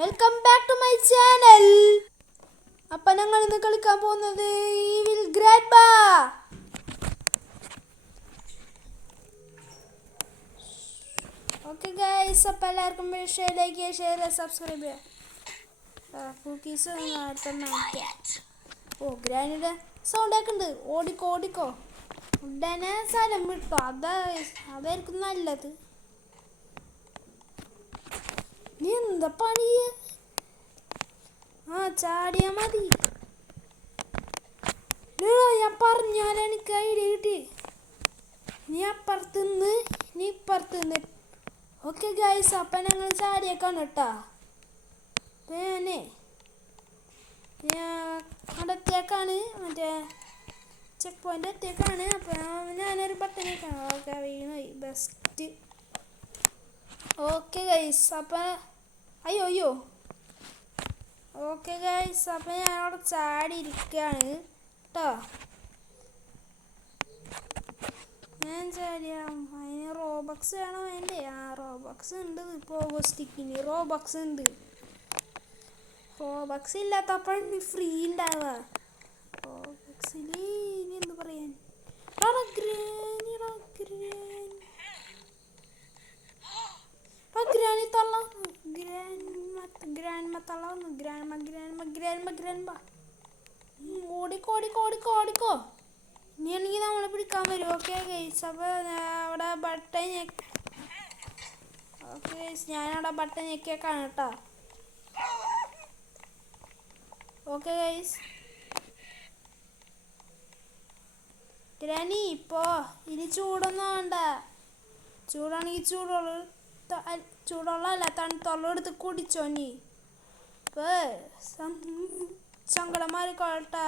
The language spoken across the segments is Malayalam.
Welcome back to my channel. അപ്പം ഞങ്ങൾ ഇന്ന് കളിക്കാൻ പോകുന്നത് ഈവിൽ ഗ്രാൻഡ്പാ. ഓക്കെ ഗൈസ്, അപ്പം എല്ലാവർക്കും ലൈക്ക് ചെയ്യുക, ഷെയർ ചെയ്യുക, സബ്സ്ക്രൈബ് ചെയ്യുക. കുക്കീസ് ഓ ഗ്രാനിയുടെ സൗണ്ട് ആക്കുന്നുണ്ട്. ഓടിക്കോ ഓടിക്കോ, ഉടനെ സ്ഥലം വിട്ടോ, അതായിരിക്കും നല്ലത്. നീ എന്താ പണി? ചാടിയാ മതി. ഞാൻ പറഞ്ഞാൽ എനിക്ക് ഐഡിയ കിട്ടി. നീ അപ്പുറത്തുനിന്ന് നീ ഇപ്പുറത്തുനിന്ന്. ഓക്കെ ഗൈസ്, അപ്പം ഞങ്ങൾ ചാടിയേക്കാണ് കേട്ടാ. പിന്നെ അടത്തേക്കാണ്, മറ്റേ ചെക്ക് പോയിന്റ് എത്തിയേക്കാണ്. അപ്പം ഞാനൊരു ബട്ടനേക്കാണ്. ഓക്കെ വീണു, ബെസ്റ്റ്. ഓക്കെ ഗൈസ്, അപ്പം അയ്യോ. ഓക്കെ ഗൈസ്, അപ്പം ഞാൻ അവിടെ ചാടി ഇരിക്കുകയാണ് കേട്ടോ. ഞാൻ ചാടിയാം. അതിന് റോബക്സ് വേണോ വേണ്ടേ? റോബക്സ് ഉണ്ട്. പോകോ സ്റ്റിക്കിന് റോബക്സ് ഉണ്ട്. റോബക്സ് ഇല്ലാത്തപ്പോഴാണ് ഫ്രീ ഉണ്ടാവുക. റോബക്സിൽ ഇനി എന്ത് പറയാൻ? ഓടിക്കോ. ഇനിയാണെങ്കിൽ നമ്മളെ പിടിക്കാൻ വരും. ഓക്കെ ഗൈസ്, അപ്പോൾ അവിടെ ബട്ടൺ ഓക്കെ ഗൈസ്, ഞാനവിടെ ബട്ടൺ ഞെക്കിയേക്കാണ് കേട്ടോ. ഓക്കെ ഗൈസ്, ഗ്രാനി ഇപ്പോൾ ഇനി ചൂടൊന്നും വേണ്ട. ചൂടാണെങ്കിൽ ചൂടുള്ള തണുത്തുള്ള എടുത്ത് കുടിച്ചോ. നീ സങ്കടം മാറിക്കോളട്ടാ.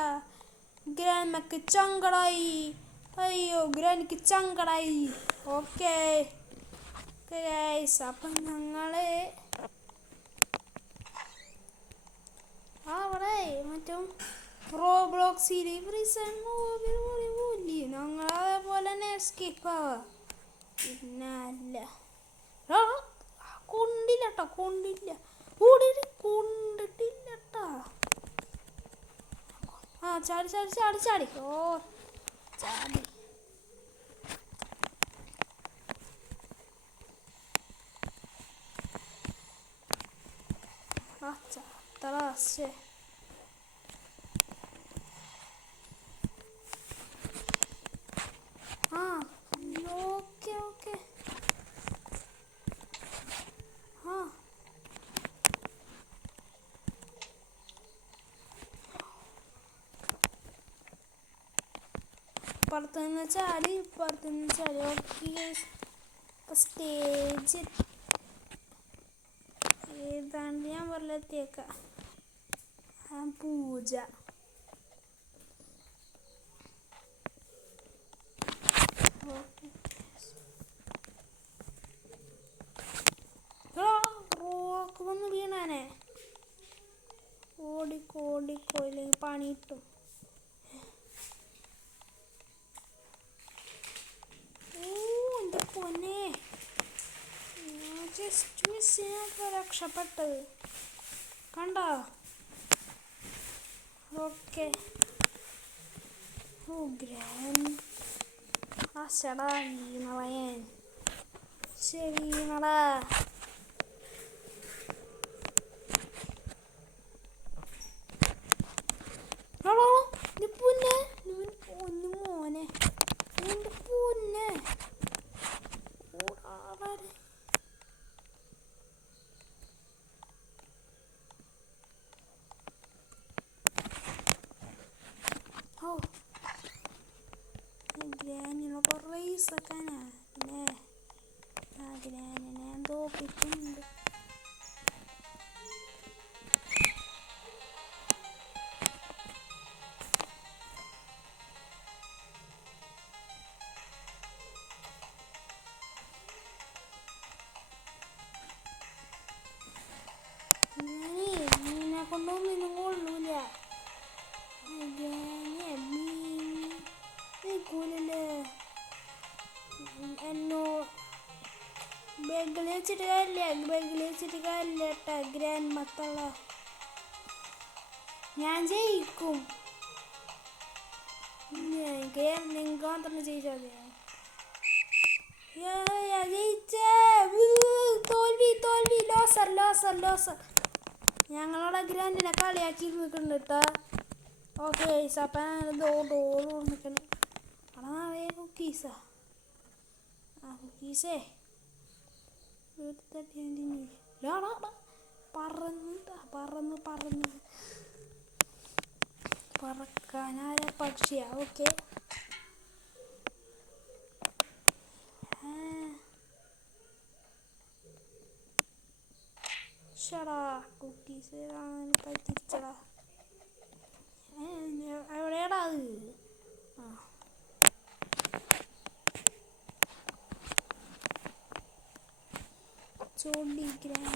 ഗ്രാൻമക്ക് ചങ്കടായി. അയ്യോ, ഗ്രാനിക്ക് ചങ്കടായി. ഓക്കെ ഗൈസ്, അപ്പം ഞങ്ങൾ അവിടെ മറ്റും റോബ്ലോക്സിൽ ഞങ്ങൾ അതേപോലെ തന്നെ സ്കിപ്പ് ആവാം. പിന്നെ അല്ല കൊണ്ടില്ല കൊണ്ടിട്ടില്ലട്ടാ. ചാടി. ഓ ചാടി. ചാത്തളാശേ. ഓക്കെ. ഇപ്പുറത്തുനിന്ന് ചാടി. ഓക്കെ, സ്റ്റേജ് ഏതാണ്ട് ഞാൻ പറഞ്ഞെത്തിയേക്കാം. പൂജ. റോക്ക് വന്ന് വീണാനെ. ഓടിക്കോ ഇല്ലെങ്കിൽ പണി കിട്ടും. എൻ്റെ പൊന്നെ, ജസ്റ്റ് മിസ്സിനൊക്കെ രക്ഷപ്പെട്ടത് കണ്ടോ. ഓക്കെ. ആശടാ വീണളയൻ. ശരി വീണടാ. മോനെ എൻ്റെ പൊന്നെ. ഗ്രാനിനൊക്കെ റേസ് ആക്കാനാ. പിന്നെ ഗ്രാനിനെ എന്തോ പിറ്റുന്നുണ്ട്. മീനെ കൊണ്ടൊന്നും ഇന്നും കൊള്ളൂല. കൂലല്ലേ എന്നോ ബെഗിൽ വെച്ചിട്ട് കാര്യമില്ല. കളിച്ചിട്ട് കാര്യമില്ല കേട്ടാ ഗ്രാൻഡ് മത്തുള്ള. ഞാൻ ജയിക്കും. നിങ്ങൾക്ക് മാത്രം ജയിച്ചാൽ മതി. ജയിച്ചേ. തോൽവി തോൽവി. Loser loser loser. ഞങ്ങളുടെ ഗ്രാൻഡിനെ കളിയാക്കി നിൽക്കുന്നുണ്ട് കേട്ടോ. ഓക്കെ അപ്പം ഡോറ് നിൽക്കണേ. അവിടെ നിറയെ കുക്കീസാ. ആ കുക്കീസേ പറന്ന് പറക്കാനാരെ പക്ഷിയാ. Okay ഷടാ cookies പറ്റിച്ചടാ. എവിടെയാടാ അത്? ആ ചോണ്ടിരിക്കണേ.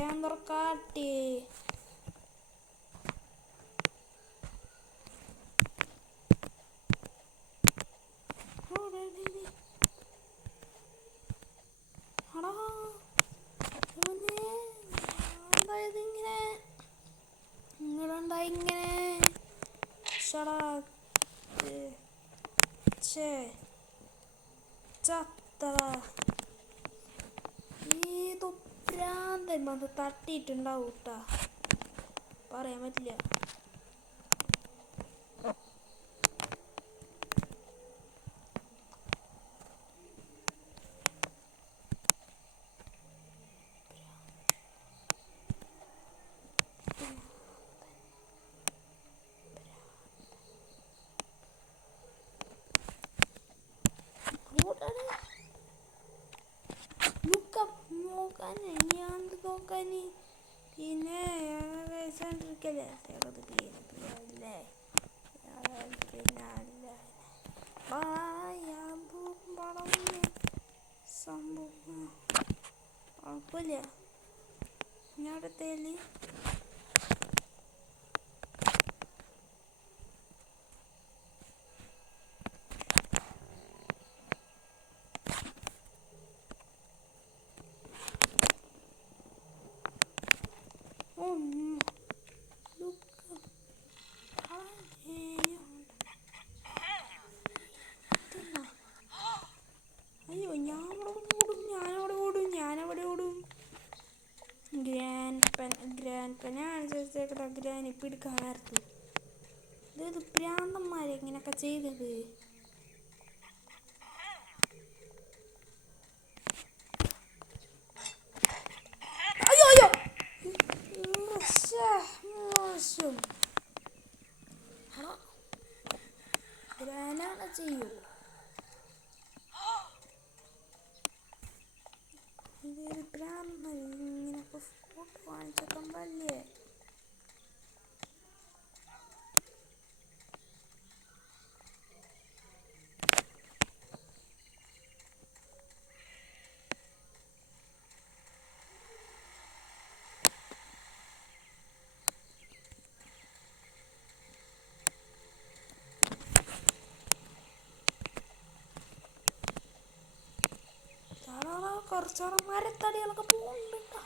ഞാൻ കാട്ടി ചത്തടാ. ഏതോ ഭ്രാന്തൻ വന്ന് തട്ടിയിട്ടുണ്ടാവും കേട്ടാ. പറയാൻ പറ്റില്ല. നോക്കാന് പിന്നെ കഴിച്ചോണ്ടിരിക്കല്ലേ. സംഭവം കുഴപ്പമില്ല. ഞാൻ അടുത്തേല് അയ്യോ ഞാനവിടെ ഓടും. ഗ്രാൻഡ് പെനാണ് ചേർത്തേക്കട. ഗ്രാൻഡ് ഇപ്പം എടുക്കാറുണ്ട്. ഇത് പ്രാന്തന്മാരെ ഇങ്ങനെയൊക്കെ ചെയ്തത്. അയ്യോ അയ്യോ മോശം. ഗ്രാനാണ് ചെയ്യൂ. ഇതൊരു പ്രാന്തൻ ഇങ്ങനെയൊക്കെ ഫോട്ടോ കാണിച്ചൊക്കെ വല്ലേ. കുറച്ചോളം മരത്തടികളൊക്കെ പോകുന്നുണ്ട്.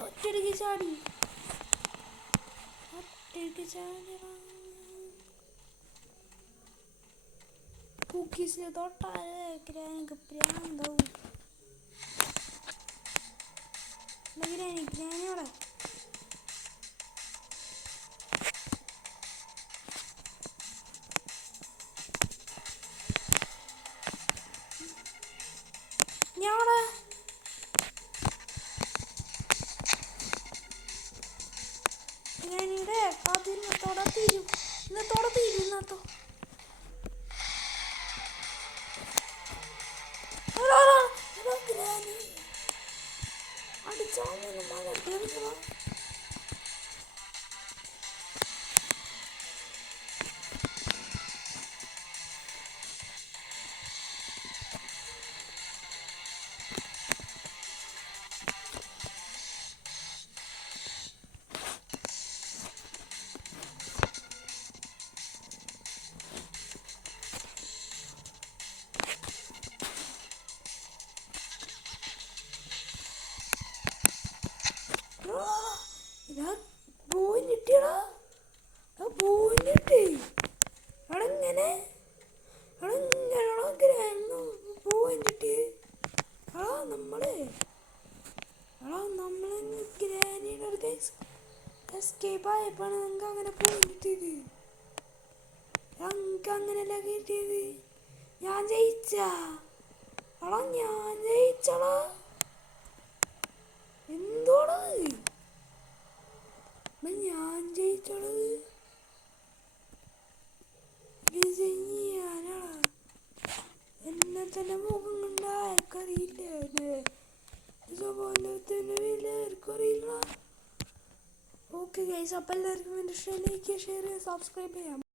ഒറ്റടിക്ക് ചാടി കുക്കീസിന് തൊട്ടാല് ഗ്രാനിക്ക് പ്രാന്താവും. ഗ്രാനിയോടെ ഞാടെ ഗ്രാനിയുടെ ഇന്നത്തോടെ തീരും. ഇന്നത്തോ ഗ്രാനി എസ്കേപ്പ് ആയപ്പോഴാണ് നിങ്ങൾക്ക് അങ്ങനെ പോയിട്ടത്. ഞങ്ങൾക്ക് അങ്ങനെയല്ല കിട്ടിയത്. ഞാൻ ജയിച്ചാ ഞാൻ ജയിച്ചോളാ. എന്തോടത് ഞാൻ ജയിച്ചോളത്. വിജയിയാനാ എന്നെ തന്നെ മുഖം കണ്ട ആർക്കറിയില്ല. ആർക്കും അറിയില്ല. ഓക്കെ ഗൈസ്, അപ്പം എല്ലാവർക്കും എൻ്റെ ഷെയർ ചെയ്യുക, സബ്സ്ക്രൈബ് ചെയ്യാം.